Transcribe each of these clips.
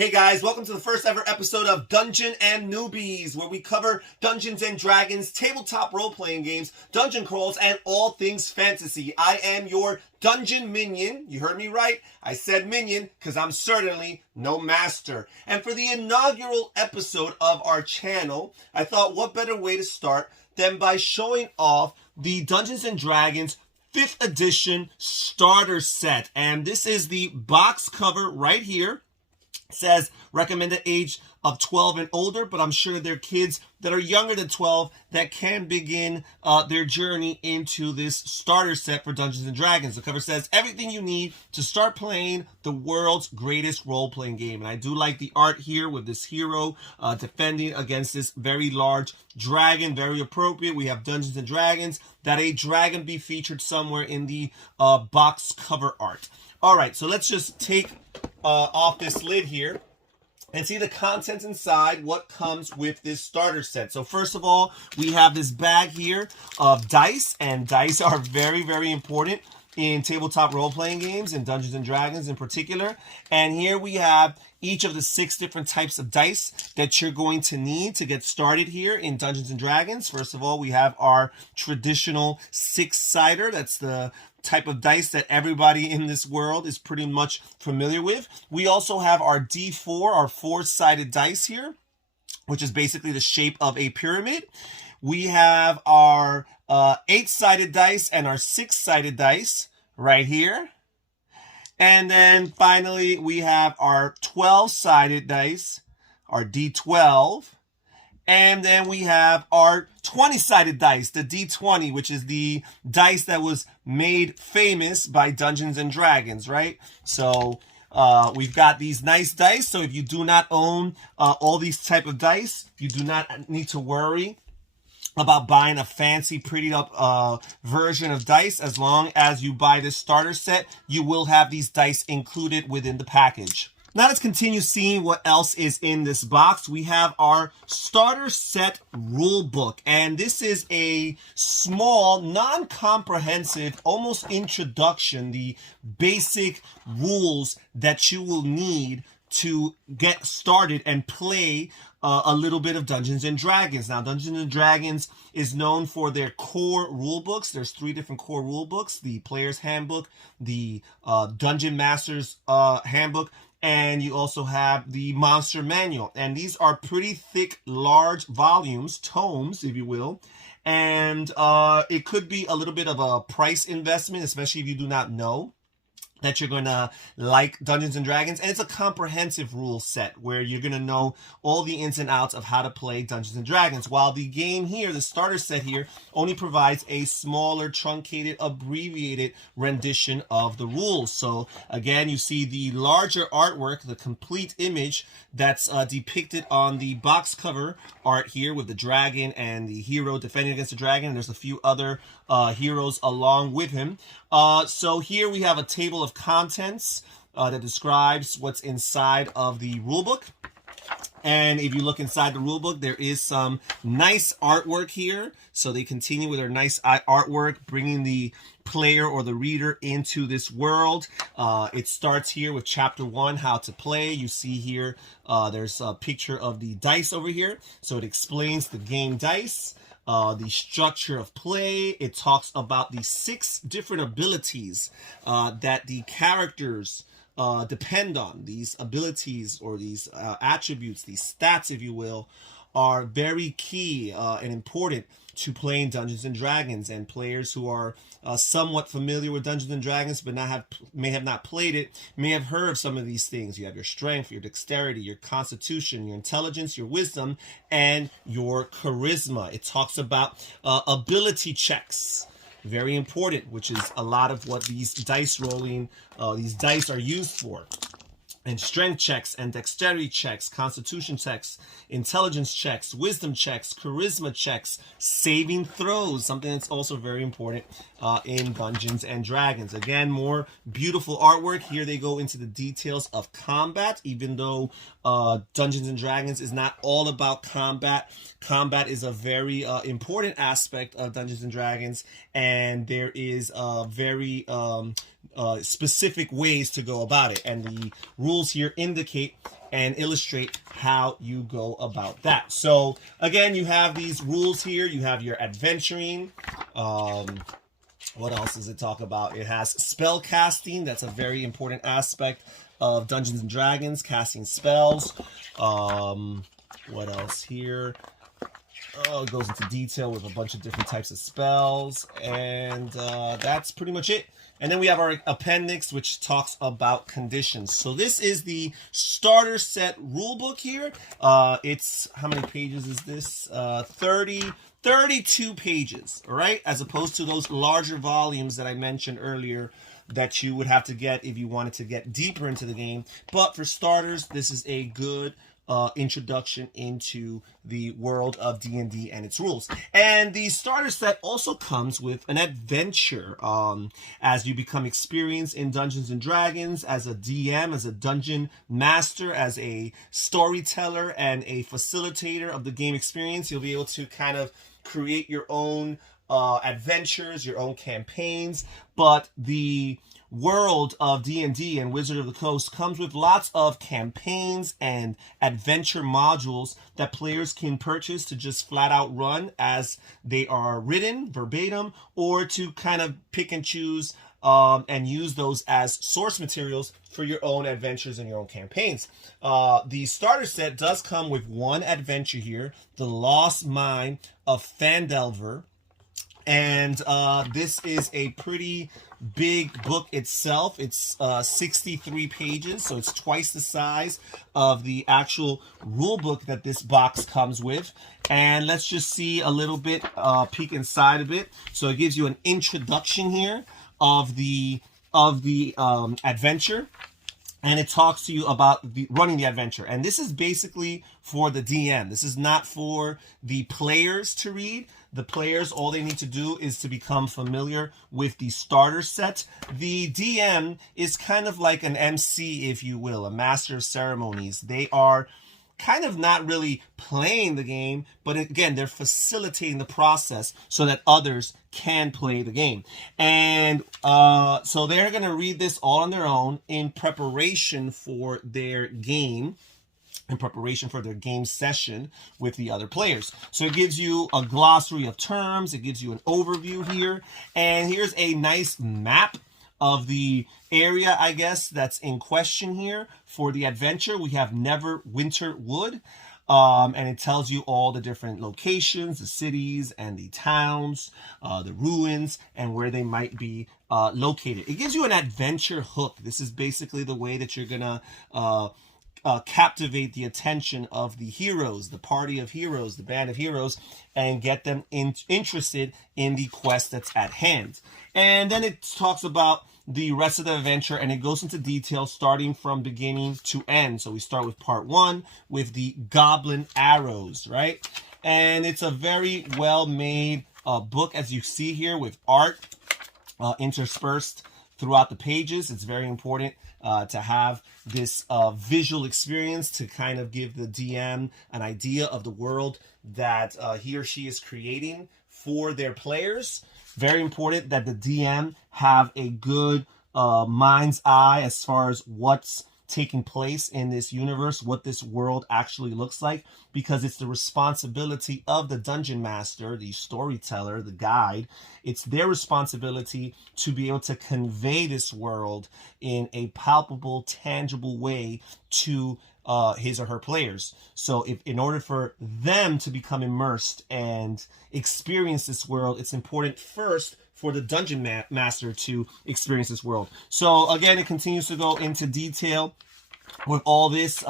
Hey guys, welcome to the first ever episode of Dungeon and Newbies, where we cover Dungeons and Dragons, tabletop role-playing games, dungeon crawls, and all things fantasy. I am your dungeon minion. You heard me right. I said minion because I'm certainly no master. And for the inaugural episode of our channel, I thought what better way to start than by showing off the Dungeons and Dragons 5th edition starter set. And this is the box cover right here. Says recommended age of 12 and older, but I'm sure there are kids that are younger than 12 that can begin their journey into this starter set for Dungeons and Dragons. The cover says everything you need to start playing the world's greatest role-playing game. And I do like the art here with this hero defending against this very large dragon. Very appropriate. We have Dungeons and Dragons, that a dragon be featured somewhere in the box cover art. All right, so let's just take off this lid here and see the contents inside, what comes with this starter set. So first of all, we have this bag here of dice, and dice are very, very important in tabletop role-playing games, and Dungeons and Dragons in particular. And here we have each of the 6 different types of dice that you're going to need to get started here in Dungeons and Dragons. First of all, we have our traditional 6-sider. That's the type of dice that everybody in this world is pretty much familiar with. We also have our D4, our 4-sided dice here, which is basically the shape of a pyramid. We have our 8-sided dice and our 6-sided dice right here. And then finally, we have our 12-sided dice, our D12. And then we have our 20-sided dice, the D20, which is the dice that was made famous by Dungeons and Dragons, right? So we've got these nice dice. So if you do not own all these type of dice, you do not need to worry about buying a fancy, prettied up version of dice. As long as you buy this starter set, you will have these dice included within the package. Now let's continue seeing what else is in this box. We have our starter set rule book, and this is a small, non-comprehensive, almost introduction, the basic rules that you will need to get started and play a little bit of Dungeons and Dragons. Now, Dungeons and Dragons is known for their core rule books. There's 3 different core rule books: the Player's Handbook, the Dungeon Master's Handbook, and you also have the Monster Manual. And these are pretty thick, large volumes, tomes, if you will. And it could be a little bit of a price investment, especially if you do not know that you're going to like Dungeons and Dragons. And it's a comprehensive rule set where you're going to know all the ins and outs of how to play Dungeons and Dragons. While the game here, the starter set here, only provides a smaller, truncated, abbreviated rendition of the rules. So again, you see the larger artwork, the complete image that's depicted on the box cover art here with the dragon and the hero defending against the dragon. And there's a few other heroes along with him. So here we have a table of contents that describes what's inside of the rulebook. And if you look inside the rulebook, there is some nice artwork here. So they continue with their nice artwork, bringing the player or the reader into this world. It starts here with chapter 1, how to play. You see here, there's a picture of the dice over here. So it explains the game dice. The structure of play. It talks about the 6 different abilities that the characters depend on. These abilities or these attributes, these stats, if you will, are very key and important to playing Dungeons and Dragons. And players who are somewhat familiar with Dungeons and Dragons but may have not played it may have heard of some of these things. You have your strength, your dexterity, your constitution, your intelligence, your wisdom, and your charisma. It talks about ability checks. Very important, which is a lot of what these dice rolling, these dice are used for. And strength checks and dexterity checks, constitution checks, intelligence checks, wisdom checks, charisma checks, saving throws, something that's also very important in Dungeons and Dragons. Again, more beautiful artwork. Here they go into the details of combat, even though Dungeons and Dragons is not all about combat. Combat is a very important aspect of Dungeons and Dragons, and there is a very specific ways to go about it. And the rules here indicate and illustrate how you go about that. So again, you have these rules here. You have your adventuring. What else does it talk about? It has spell casting. That's a very important aspect of Dungeons and Dragons, casting spells. What else here? Oh, it goes into detail with a bunch of different types of spells, and that's pretty much it. And then we have our appendix, which talks about conditions. So this is the starter set rulebook here. It's, how many pages is this? 32 pages, all right? As opposed to those larger volumes that I mentioned earlier that you would have to get if you wanted to get deeper into the game. But for starters, this is a good introduction into the world of D&D and its rules. And the starter set also comes with an adventure. As you become experienced in Dungeons and Dragons, as a DM, as a dungeon master, as a storyteller, and a facilitator of the game experience, you'll be able to kind of create your own adventures, your own campaigns. But the world of D&D and Wizard of the Coast comes with lots of campaigns and adventure modules that players can purchase to just flat out run as they are written verbatim, or to kind of pick and choose and use those as source materials for your own adventures and your own campaigns. The starter set does come with one adventure here, The Lost Mine of Phandelver. And this is a pretty big book itself. It's 63 pages, so it's twice the size of the actual rule book that this box comes with. And let's just see a little bit, peek inside of it. So it gives you an introduction here of the adventure. And it talks to you about running the adventure. And this is basically for the DM. This is not for the players to read. The players, all they need to do is to become familiar with the starter set. The DM is kind of like an MC, if you will, a master of ceremonies. They are kind of not really playing the game, but again, they're facilitating the process so that others can play the game. And so they're going to read this all on their own in preparation for their game, in preparation for their game session with the other players. So it gives you a glossary of terms, it gives you an overview here, and here's a nice map of the area, I guess, that's in question here for the adventure. We have Neverwinter Wood, and it tells you all the different locations, the cities and the towns, the ruins, and where they might be located. It gives you an adventure hook. This is basically the way that you're gonna captivate the attention of the heroes, the party of heroes, the band of heroes, and get them interested in the quest that's at hand. And then it talks about the rest of the adventure, and it goes into detail starting from beginning to end. So we start with part 1 with the Goblin Arrows, right? And it's a very well made book, as you see here, with art interspersed throughout the pages. It's very important to have this visual experience to kind of give the DM an idea of the world that he or she is creating for their players. Very important that the DM have a good mind's eye as far as what's taking place in this universe, what this world actually looks like, because it's the responsibility of the dungeon master, the storyteller, the guide. It's their responsibility to be able to convey this world in a palpable, tangible way to his or her players. So in order for them to become immersed and experience this world, it's important first for the dungeon master to experience this world. So again, it continues to go into detail with all this.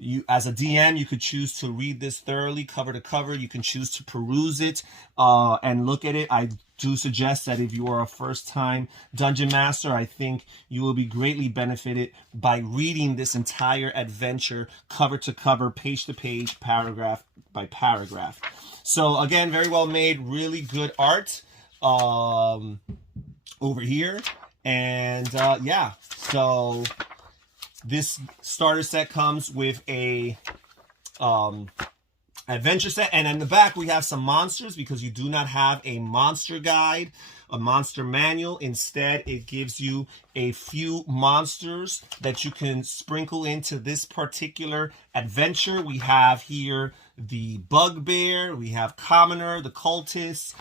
You, as a DM, you could choose to read this thoroughly, cover to cover. You can choose to peruse it and look at it. I do suggest that if you are a first-time dungeon master, I think you will be greatly benefited by reading this entire adventure cover to cover, page to page, paragraph by paragraph. So again, very well made, really good art over here. And yeah, so this starter set comes with a adventure set. And in the back, we have some monsters because you do not have a monster guide, a monster manual. Instead, it gives you a few monsters that you can sprinkle into this particular adventure. We have here the Bugbear, we have Commoner, the Cultist.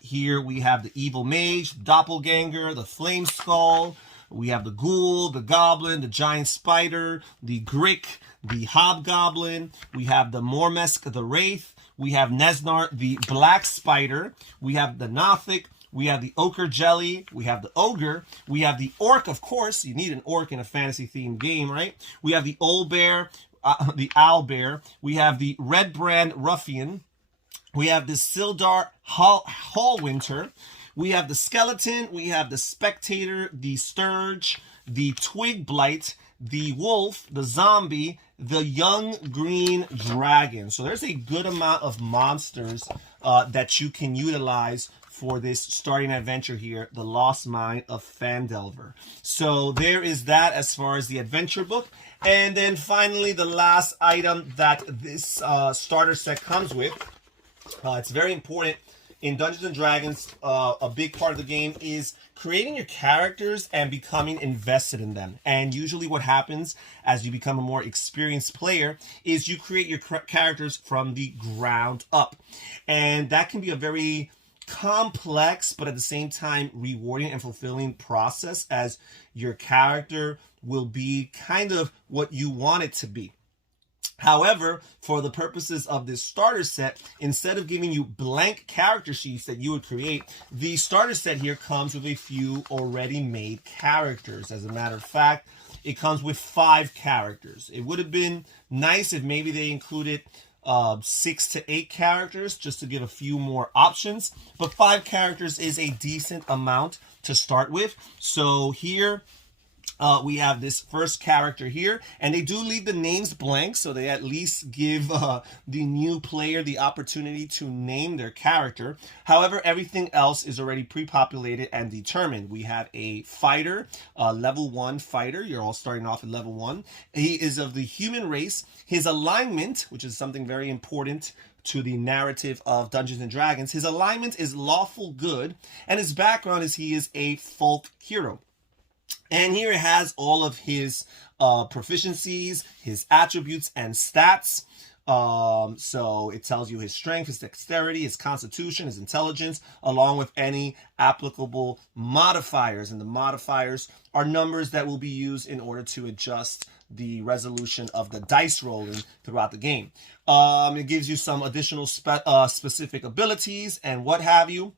Here we have the Evil Mage, the Doppelganger, the Flame Skull. We have the Ghoul, the Goblin, the Giant Spider, the Grick, the Hobgoblin. We have the Mormesk, the Wraith. We have Nesnar, the Black Spider. We have the Nothic. We have the Ochre Jelly. We have the Ogre. We have the Orc, of course. You need an Orc in a fantasy-themed game, right? We have the Owlbear, the Owlbear. We have the Red Brand Ruffian. We have the Sildar Hallwinter. We have the Skeleton, we have the Spectator, the Sturge, the Twig Blight, the Wolf, the Zombie, the Young Green Dragon. So there's a good amount of monsters that you can utilize for this starting adventure here, The Lost Mine of Phandelver. So there is that as far as the adventure book. And then finally, the last item that this starter set comes with, it's very important. In Dungeons & Dragons, a big part of the game is creating your characters and becoming invested in them. And usually what happens as you become a more experienced player is you create your characters from the ground up. And that can be a very complex, but at the same time rewarding and fulfilling process, as your character will be kind of what you want it to be. However, for the purposes of this starter set, instead of giving you blank character sheets that you would create, the starter set here comes with a few already made characters. As a matter of fact, it comes with 5 characters. It would have been nice if maybe they included 6 to 8 characters just to give a few more options, but 5 characters is a decent amount to start with. So here we have this first character here, and they do leave the names blank, so they at least give the new player the opportunity to name their character. However, everything else is already pre-populated and determined. We have a fighter, level 1 fighter. You're all starting off at level 1. He is of the human race. His alignment, which is something very important to the narrative of Dungeons & Dragons, his alignment is lawful good, and his background is he is a folk hero. And here it has all of his proficiencies, his attributes, and stats. So it tells you his strength, his dexterity, his constitution, his intelligence, along with any applicable modifiers. And the modifiers are numbers that will be used in order to adjust the resolution of the dice rolling throughout the game. It gives you some additional specific abilities and what have you.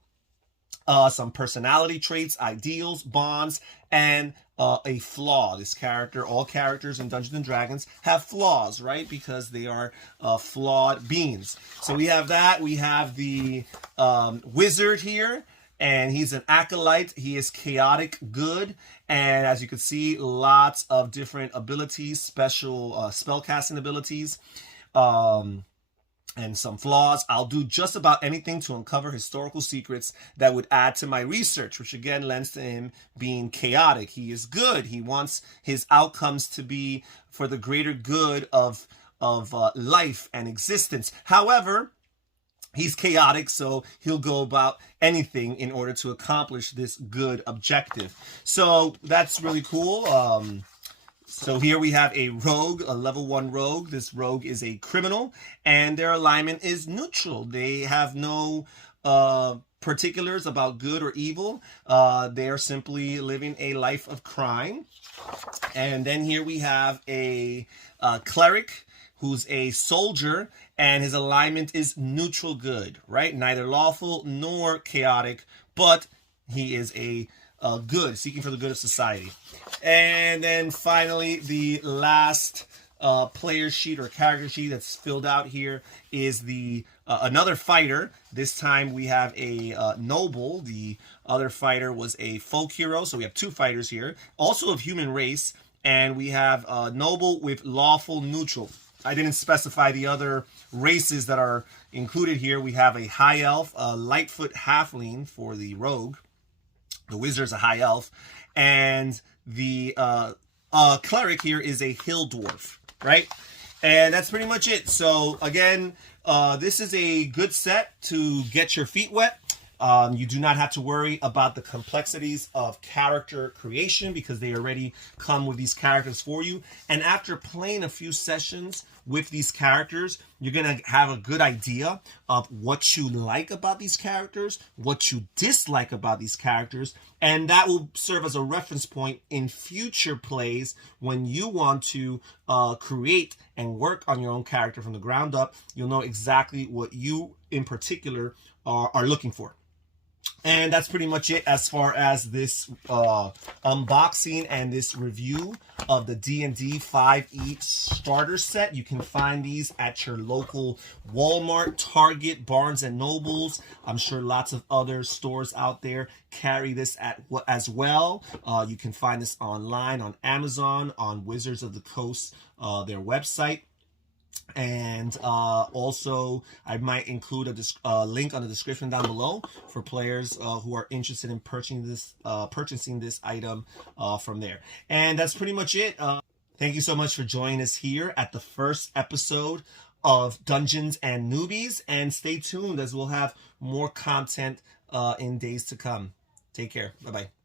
Some personality traits, ideals, bonds, and a flaw. This character, all characters in Dungeons & Dragons have flaws, right? Because they are flawed beings. So we have that. We have the wizard here, and he's an acolyte. He is chaotic good. And as you can see, lots of different abilities, special spellcasting abilities. And some flaws. I'll do just about anything to uncover historical secrets that would add to my research, which again lends to him being chaotic. He is good. He wants his outcomes to be for the greater good of life and existence. However, he's chaotic, so he'll go about anything in order to accomplish this good objective. So that's really cool. So here we have a rogue, a level 1 rogue. This rogue is a criminal, and their alignment is neutral. They have no particulars about good or evil. They are simply living a life of crime. And then here we have a cleric who's a soldier, and his alignment is neutral good, right? Neither lawful nor chaotic, but he is a good, seeking for the good of society. And then finally, the last player sheet or character sheet that's filled out here is the another fighter. This time we have a noble. The other fighter was a folk hero, so we have 2 fighters here, also of human race, and we have noble with lawful neutral. I didn't specify the other races that are included here. We have a high elf, a lightfoot halfling for the rogue. The wizard's a high elf, and the cleric here is a hill dwarf, right? And that's pretty much it. So again, this is a good set to get your feet wet. You do not have to worry about the complexities of character creation because they already come with these characters for you. And after playing a few sessions with these characters, you're going to have a good idea of what you like about these characters, what you dislike about these characters, and that will serve as a reference point in future plays when you want to create and work on your own character from the ground up. You'll know exactly what you in particular are looking for. And that's pretty much it as far as this unboxing and this review of the D&D 5e starter set. You can find these at your local Walmart, Target, Barnes & Nobles. I'm sure lots of other stores out there carry this as well. You can find this online on Amazon, on Wizards of the Coast, their website. And also I might include a link on the description down below for players who are interested in purchasing this item from there. And that's pretty much it. Thank you so much for joining us here at the first episode of Dungeons and Newbies, and stay tuned as we'll have more content in days to come. Take care. Bye-bye.